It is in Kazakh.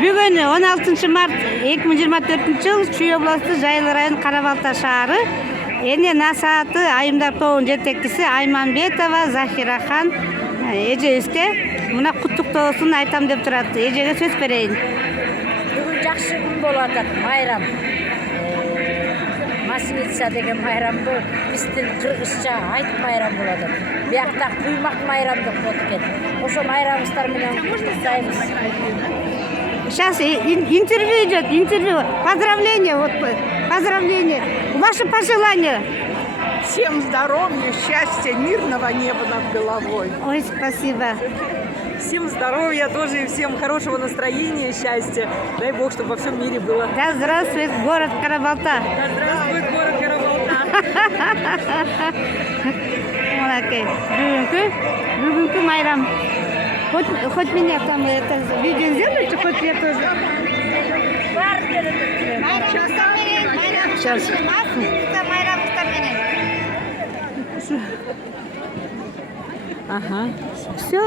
Бүгін 16 март 2024 жыл Чүй областы Жайылы район Карабалта шаары. Энен асааты айымдар тобунун жетекчиси Айманбетова Захирахан эжебизге мына куттуктоосун айтам деп турат. Эжеге сөз берейин. Бүгін жақсы күн болот атат, майрам. Масленица деген майрамды биздин кыргызча айтып майрам болот атат. Биякта куймак майрам деп коет экен. Ошо майрамыбыздар менен куттуктайбыз. Сейчас интервью идет, интервью. Поздравления, вот поздравления. Ваши пожелания. Всем здоровья, счастья, мирного неба над головой. Ой, спасибо. Всем здоровья тоже и всем хорошего настроения, счастья. Дай Бог, чтобы во всем мире было. Да здравствует город Карабалта. Да здравствует город Карабалта. Молодец. Бүгінгі майрам. Хоть меня там это видео сделайте, хоть я тоже. Сейчас. Ага. Все.